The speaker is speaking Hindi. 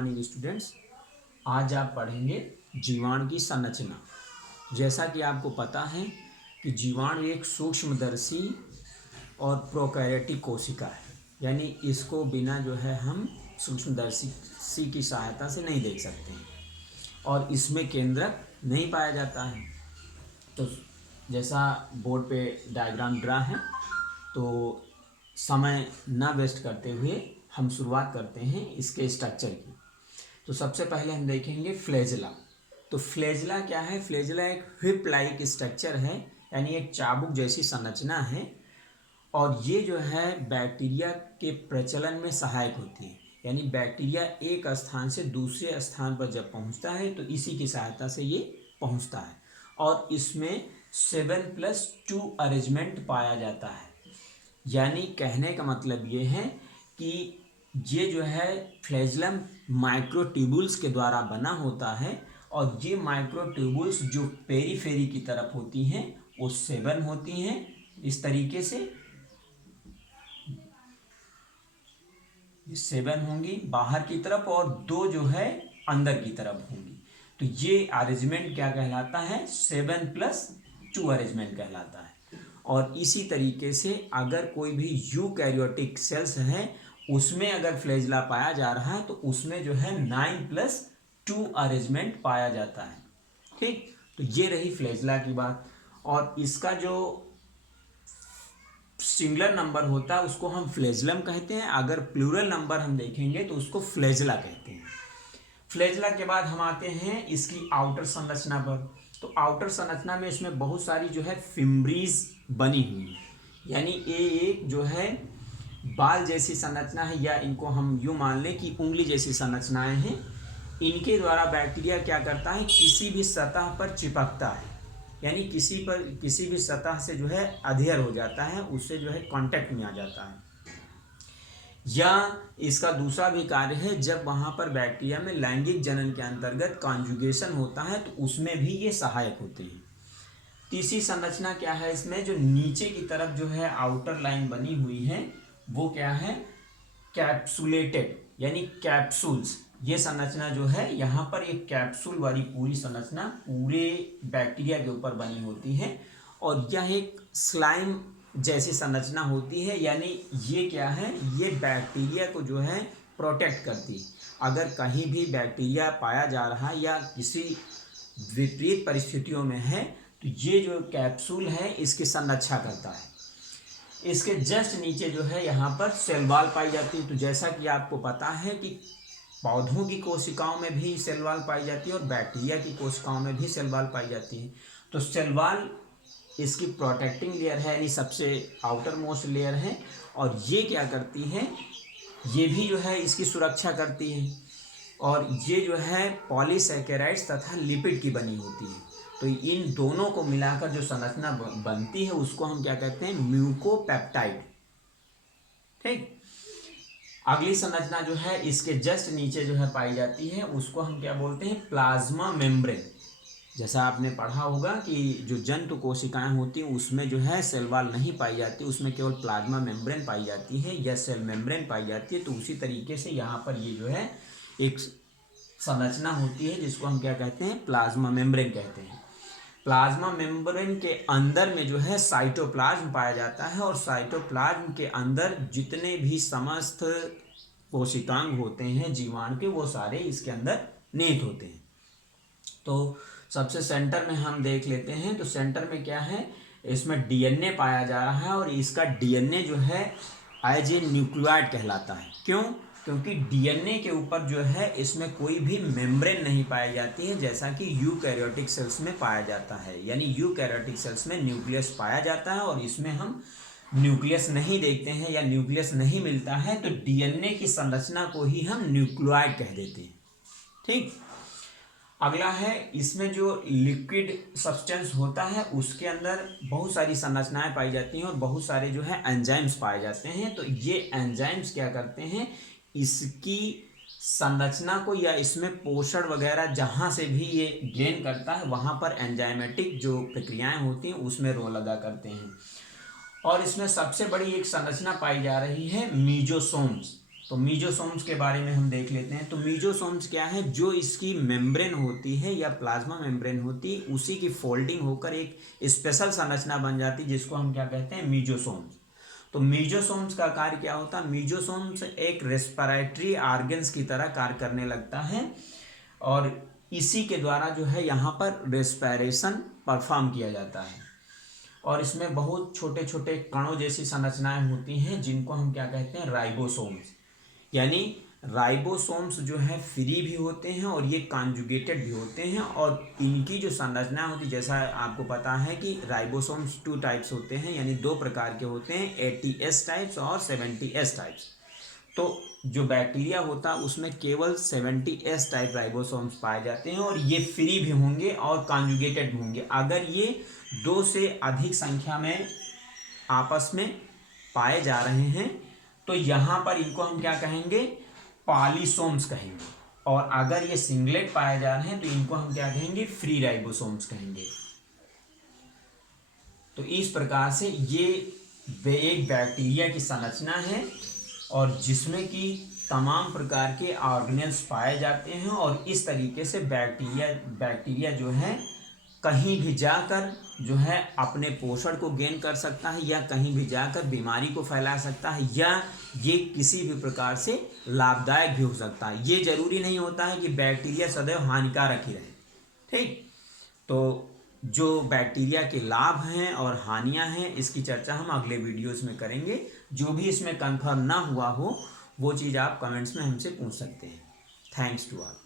Morning students. आज आप पढ़ेंगे जीवाणु की संरचना। जैसा कि आपको पता है कि जीवाणु एक सूक्ष्मदर्शी और प्रोकैरियोटिक कोशिका है, यानी इसको बिना जो है हम सूक्ष्मदर्शी की सहायता से नहीं देख सकते हैं और इसमें केंद्रक नहीं पाया जाता है। तो जैसा बोर्ड पे डायग्राम ड्रा है, तो समय न वेस्ट करते हुए हम शुरुआत करते हैं इसके स्ट्रक्चर की। तो सबसे पहले हम देखेंगे फ्लैजेला। तो फ्लैजेला क्या है? फ्लैजेला एक व्हिप लाइक स्ट्रक्चर है, यानी एक चाबुक जैसी संरचना है और ये जो है बैक्टीरिया के प्रचलन में सहायक होती है। यानी बैक्टीरिया एक स्थान से दूसरे स्थान पर जब पहुंचता है तो इसी की सहायता से ये पहुंचता है और इसमें 7+2 अरेंजमेंट पाया जाता है। यानी कहने का मतलब ये है कि ये जो है फ्लैजेलम माइक्रोट्यूबुल्स के द्वारा बना होता है और ये माइक्रोट्यूबुल्स जो पेरीफेरी की तरफ होती हैं वो 7 होती हैं इस तरीके से। 7 होंगी बाहर की तरफ और 2 जो है अंदर की तरफ होंगी। तो ये अरेंजमेंट क्या कहलाता है? 7+2 अरेंजमेंट कहलाता है। और इसी तरीके से अगर कोई भी यूकैरियोटिक सेल्स है उसमें अगर फ्लैजेला पाया जा रहा है तो उसमें जो है 9+2 अरेंजमेंट पाया जाता है। ठीक, तो ये रही फ्लैजेला की बात। और इसका जो सिंगुलर नंबर होता है उसको हम फ्लैजेलम कहते हैं, अगर प्लूरल नंबर हम देखेंगे तो उसको फ्लैजेला कहते हैं। फ्लैजेला के बाद हम आते हैं इसकी आउटर संरचना पर। तो आउटर संरचना में इसमें बहुत सारी जो है फिम्ब्रीज बनी हुई है, यानी ये एक जो है बाल जैसी संरचना है, या इनको हम यूँ मान लें कि उंगली जैसी संरचनाएं हैं। इनके द्वारा बैक्टीरिया क्या करता है? किसी भी सतह पर चिपकता है, यानी किसी भी सतह से जो है अधेयर हो जाता है, उससे जो है कांटेक्ट में आ जाता है। या इसका दूसरा भी कार्य है, जब वहाँ पर बैक्टीरिया में लैंगिक जनन के अंतर्गत कॉन्जुगेशन होता है तो उसमें भी ये सहायक होते हैं। तीसरी संरचना क्या है इसमें? जो नीचे की तरफ जो है आउटर लाइन बनी हुई है वो क्या है? कैप्सुलेटेड, यानी कैप्सूल्स। ये संरचना जो है यहाँ पर एक कैप्सूल वाली पूरी संरचना पूरे बैक्टीरिया के ऊपर बनी होती है और यह एक स्लाइम जैसी संरचना होती है। यानी ये क्या है? ये बैक्टीरिया को जो है प्रोटेक्ट करती है। अगर कहीं भी बैक्टीरिया पाया जा रहा है या किसी विपरीत परिस्थितियों में है तो ये जो कैप्सूल है इसकी संरक्षा करता है। इसके जस्ट नीचे जो है यहाँ पर सेल वॉल पाई जाती है। तो जैसा कि आपको पता है कि पौधों की कोशिकाओं में भी सेल वॉल पाई जाती है और बैक्टीरिया की कोशिकाओं में भी सेल वॉल पाई जाती है। तो सेल वॉल इसकी प्रोटेक्टिंग लेयर है, यानी सबसे आउटर मोस्ट लेयर है और ये क्या करती है? ये भी जो है इसकी सुरक्षा करती है और ये जो है पॉलीसैकेराइड्स तथा लिपिड की बनी होती है। तो इन दोनों को मिलाकर जो संरचना बनती है उसको हम क्या कहते हैं? म्यूकोपेप्टाइड। ठीक, अगली संरचना जो है इसके जस्ट नीचे जो है पाई जाती है उसको हम क्या बोलते हैं? Plasma membrane. जैसा आपने पढ़ा होगा कि जो जंतु कोशिकाएं होती हैं उसमें जो है सेल वॉल नहीं पाई जाती, उसमें केवल प्लाज्मा मेम्ब्रेन पाई जाती है या सेल मेम्ब्रेन पाई जाती है। तो उसी तरीके से यहाँ पर ये जो है एक संरचना होती है जिसको हम क्या कहते हैं? प्लाज्मा मेम्ब्रेन कहते हैं। प्लाज्मा मेम्ब्रेन के अंदर में जो है साइटोप्लाज्म पाया जाता है और साइटोप्लाज्म के अंदर जितने भी समस्त कोशिकांग होते हैं जीवाणु के वो सारे इसके अंदर निहित होते हैं। तो सबसे सेंटर में हम देख लेते हैं। तो सेंटर में क्या है? इसमें डीएनए पाया जा रहा है और इसका डीएनए जो है एज ए न्यूक्लियोइड कहलाता है। क्यों? क्योंकि डीएनए के ऊपर जो है इसमें कोई भी मेम्ब्रेन नहीं पाई जाती है जैसा कि यूकैरियोटिक सेल्स में पाया जाता है। यानी यूकैरियोटिक सेल्स में न्यूक्लियस पाया जाता है और इसमें हम न्यूक्लियस नहीं देखते हैं या न्यूक्लियस नहीं मिलता है, तो डीएनए की संरचना को ही हम न्यूक्लियोइड कह देते हैं। ठीक, अगला है इसमें जो लिक्विड सब्सटेंस होता है उसके अंदर बहुत सारी संरचनाएं पाई जाती हैं और बहुत सारे जो है एंजाइम्स पाए जाते हैं। तो ये एंजाइम्स क्या करते हैं? इसकी संरचना को या इसमें पोषण वगैरह जहाँ से भी ये गेन करता है वहाँ पर एंजाइमेटिक जो प्रक्रियाएं होती हैं उसमें रोल अदा करते हैं। और इसमें सबसे बड़ी एक संरचना पाई जा रही है मीजोसोम्स। तो मीजोसोम्स के बारे में हम देख लेते हैं। तो मीजोसोम्स क्या है, जो इसकी मेम्ब्रेन होती है या प्लाज्मा मेम्ब्रेन होती है, उसी की फोल्डिंग होकर एक स्पेशल संरचना बन जाती है, जिसको हम क्या कहते हैं, मीजोसोम्स। तो मीजोसोम्स का कार्य क्या होता है, मीजोसोम्स एक रेस्पिरेटरी ऑर्गन्स की तरह कार्य करने लगता है और इसी के द्वारा जो है यहाँ पर रेस्पिरेशन परफॉर्म किया जाता है। और इसमें बहुत छोटे छोटे कणों जैसी संरचनाएं होती हैं, जिनको हम क्या कहते हैं, राइबोसोम्स। यानी राइबोसोम्स जो है फ्री भी होते हैं और ये कॉन्जुगेटेड भी होते हैं, और इनकी जो संरचना होती है, जैसा आपको पता है कि राइबोसोम्स 2 टाइप्स होते हैं, यानी 2 प्रकार के होते हैं, 80S टाइप्स और 70S टाइप्स। तो जो बैक्टीरिया होता है उसमें केवल 70S टाइप राइबोसोम्स पाए जाते हैं, और ये फ्री भी होंगे और कॉन्जुगेटेड भी होंगे। अगर ये 2 से अधिक संख्या में आपस में पाए जा रहे हैं तो यहाँ पर इनको हम क्या कहेंगे, पॉलीसोम्स कहेंगे। और अगर ये सिंगलेट पाए जा रहे हैं तो इनको हम क्या कहेंगे, फ्री राइबोसोम्स कहेंगे। तो इस प्रकार से ये एक बैक्टीरिया की संरचना है, और जिसमें कि तमाम प्रकार के ऑर्गेनेल्स पाए जाते हैं, और इस तरीके से बैक्टीरिया जो है कहीं भी जाकर जो है अपने पोषण को गेन कर सकता है, या कहीं भी जाकर बीमारी को फैला सकता है, या ये किसी भी प्रकार से लाभदायक भी हो सकता है। ये जरूरी नहीं होता है कि बैक्टीरिया सदैव हानिकारक ही रहे। ठीक, तो जो बैक्टीरिया के लाभ हैं और हानियां हैं, इसकी चर्चा हम अगले वीडियोस में करेंगे। जो भी इसमें कंफर्म ना हुआ हो वो चीज़ आप कमेंट्स में हमसे पूछ सकते हैं। Thanks to all.